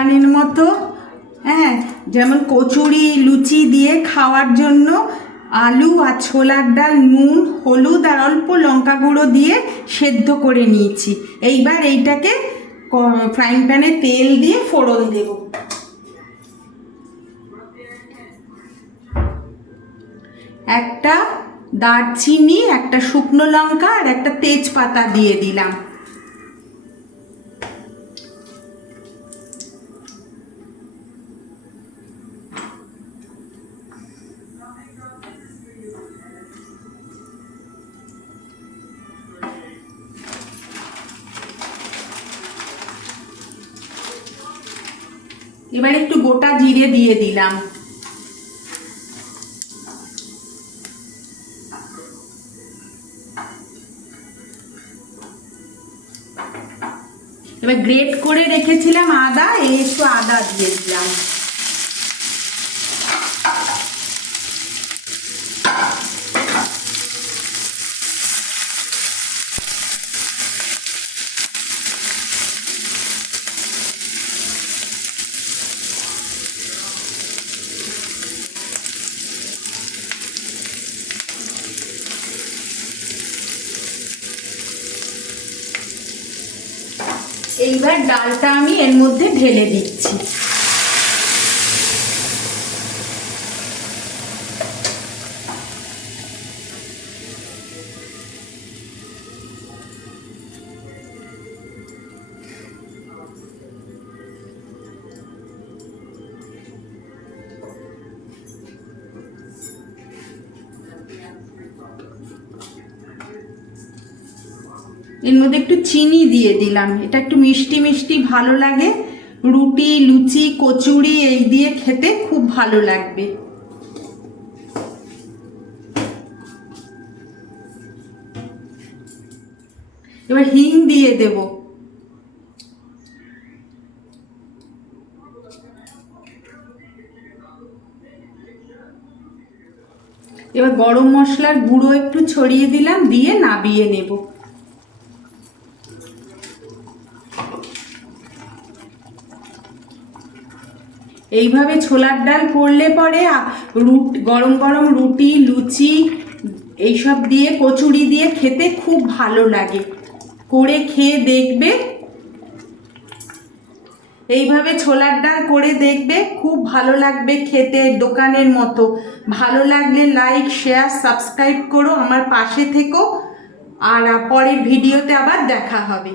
দোকানের মতো, হ্যাঁ, যেমন কচুরি লুচি দিয়ে খাওয়ার জন্য আলু আর ছোলার ডাল নুন হলুদ আর অল্প লঙ্কা গুঁড়ো দিয়ে সেদ্ধ করে নিয়েছি। এইবার এইটাকে ফ্রাইং প্যানে তেল দিয়ে ফোড়ন দেব। একটা দারচিনি, একটা শুকনো লঙ্কা আর একটা তেজপাতা দিয়ে দিলাম। এবার একটু গোটা জিরে দিয়ে দিলাম। এবার গ্রেট করে রেখেছিলাম আদা, এই একটু আদা দিয়ে দিলাম। এইবার ডালটা আমি এর মধ্যে ঢেলে দিচ্ছি। এর মধ্যে একটু চিনি দিয়ে দিলাম, এটা একটু মিষ্টি মিষ্টি ভালো লাগে। রুটি লুচি কচুরি এই দিয়ে খেতে খুব ভালো লাগবে। এবার হিং দিয়ে দেব। এবার গরম মশলার গুঁড়ো একটু ছড়িয়ে দিলাম, দিয়ে নাবিয়ে নেব। এইভাবে ছোলার ডাল করলে পরে গরম গরম রুটি লুচি এইসব দিয়ে কচুরি দিয়ে খেতে খুব ভালো লাগে। করে খেয়ে দেখবে, এইভাবে ছোলার ডাল করে দেখবে, খুব ভালো লাগবে খেতে, দোকানের মতো। ভালো লাগলে লাইক শেয়ার সাবস্ক্রাইব করো, আমার পাশে থেকো। আর পরের ভিডিওতে আবার দেখা হবে।